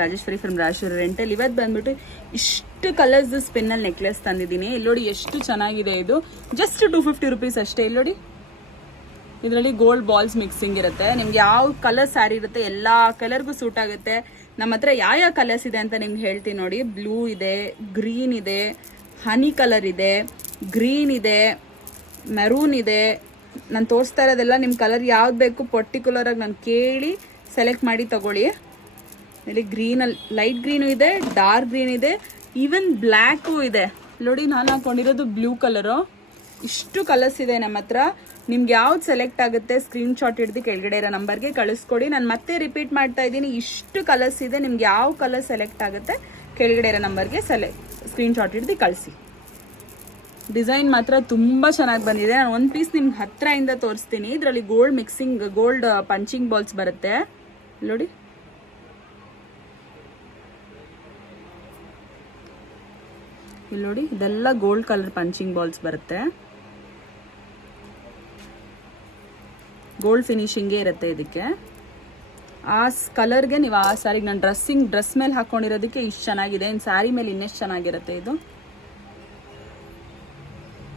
Rajeshwari from Rajeshwari rental. ಇವತ್ತು ಬಂದ್ಬಿಟ್ಟು ಇಷ್ಟು ಕಲರ್ಸ್ ಸ್ಪಿನ್ನಲ್ಲಿ ನೆಕ್ಲೆಸ್ ತಂದಿದ್ದೀನಿ. ಇಲ್ಲೋಡಿ ಎಷ್ಟು ಚೆನ್ನಾಗಿದೆ ಇದು. ಜಸ್ಟ್ 250 ರುಪೀಸ್ ಅಷ್ಟೇ. ಇಲ್ಲೋಡಿ, ಇದರಲ್ಲಿ ಗೋಲ್ಡ್ ಬಾಲ್ಸ್ ಮಿಕ್ಸಿಂಗ್ ಇರುತ್ತೆ. ನಿಮ್ಗೆ ಯಾವ ಕಲರ್ ಸ್ಯಾರಿ ಇರುತ್ತೆ ಎಲ್ಲ ಕಲರ್ಗೂ ಸೂಟ್ ಆಗುತ್ತೆ. ನಮ್ಮ ಹತ್ರ ಯಾವ ಕಲರ್ಸ್ ಇದೆ ಅಂತ ನಿಮ್ಗೆ ಹೇಳ್ತೀನಿ ನೋಡಿ. ಬ್ಲೂ ಇದೆ, ಗ್ರೀನ್ ಇದೆ, ಹನಿ ಕಲರ್ ಇದೆ, ಗ್ರೀನ್ ಇದೆ, ಮೆರೂನ್ ಇದೆ. ನಾನು ತೋರಿಸ್ತಾ ಇರೋದೆಲ್ಲ ನಿಮ್ಮ ಕಲರ್ ಯಾವ್ದು ಬೇಕು ಪರ್ಟಿಕ್ಯುಲರ್ ಆಗಿ ನಾನು ಕೇಳಿ ಸೆಲೆಕ್ಟ್ ಮಾಡಿ ತಗೊಳ್ಳಿ. ಇಲ್ಲಿ ಗ್ರೀನಲ್ಲಿ ಲೈಟ್ ಗ್ರೀನು ಇದೆ, ಡಾರ್ಕ್ ಗ್ರೀನ್ ಇದೆ, ಈವನ್ ಬ್ಲ್ಯಾಕು ಇದೆ. ನೋಡಿ, ನಾನು ಹಾಕೊಂಡಿರೋದು ಬ್ಲೂ ಕಲರು. ಇಷ್ಟು ಕಲರ್ಸ್ ಇದೆ ನಮ್ಮ ಹತ್ರ. ನಿಮ್ಗೆ ಯಾವ್ದು ಸೆಲೆಕ್ಟ್ ಆಗುತ್ತೆ ಸ್ಕ್ರೀನ್ ಶಾಟ್ ಹಿಡ್ದು ಕೆಳಗಡೆ ಇರೋ ನಂಬರ್ಗೆ ಕಳಿಸ್ಕೊಡಿ. ನಾನು ಮತ್ತೆ ರಿಪೀಟ್ ಮಾಡ್ತಾ ಇದ್ದೀನಿ, ಇಷ್ಟು ಕಲರ್ಸ್ ಇದೆ. ನಿಮ್ಗೆ ಯಾವ ಕಲರ್ ಸೆಲೆಕ್ಟ್ ಆಗುತ್ತೆ ಕೆಳಗಡೆ ಇರೋ ನಂಬರ್ಗೆ ಸ್ಕ್ರೀನ್ ಶಾಟ್ ಹಿಡ್ದು ಕಳಿಸಿ. ಡಿಸೈನ್ ಮಾತ್ರ ತುಂಬ ಚೆನ್ನಾಗಿ ಬಂದಿದೆ. ನಾನು ಒಂದು ಪೀಸ್ ನಿಮ್ಗೆ ಹತ್ತಿರದಿಂದ ತೋರಿಸ್ತೀನಿ. ಇದರಲ್ಲಿ gold mixing, gold punching balls ಬರುತ್ತೆ ನೋಡಿ. ಇಲ್ಲಿ ನೋಡಿ, ಇದೆಲ್ಲ ಗೋಲ್ಡ್ ಕಲರ್ ಪಂಚಿಂಗ್ ಬಾಲ್ಸ್ ಬರುತ್ತೆ. ಗೋಲ್ಡ್ ಫಿನಿಶಿಂಗೇ ಇರುತ್ತೆ ಇದಕ್ಕೆ. ಆ ಕಲರ್ಗೆ ನೀವು ಆ ಸ್ಯಾರಿಗೆ ನಾನು ಡ್ರೆಸ್ ಮೇಲೆ ಹಾಕೊಂಡಿರೋದಕ್ಕೆ ಇಷ್ಟು ಚೆನ್ನಾಗಿದೆ. ಇನ್ನು ಸ್ಯಾರಿ ಮೇಲೆ ಇನ್ನೆಷ್ಟು ಚೆನ್ನಾಗಿರುತ್ತೆ ಇದು.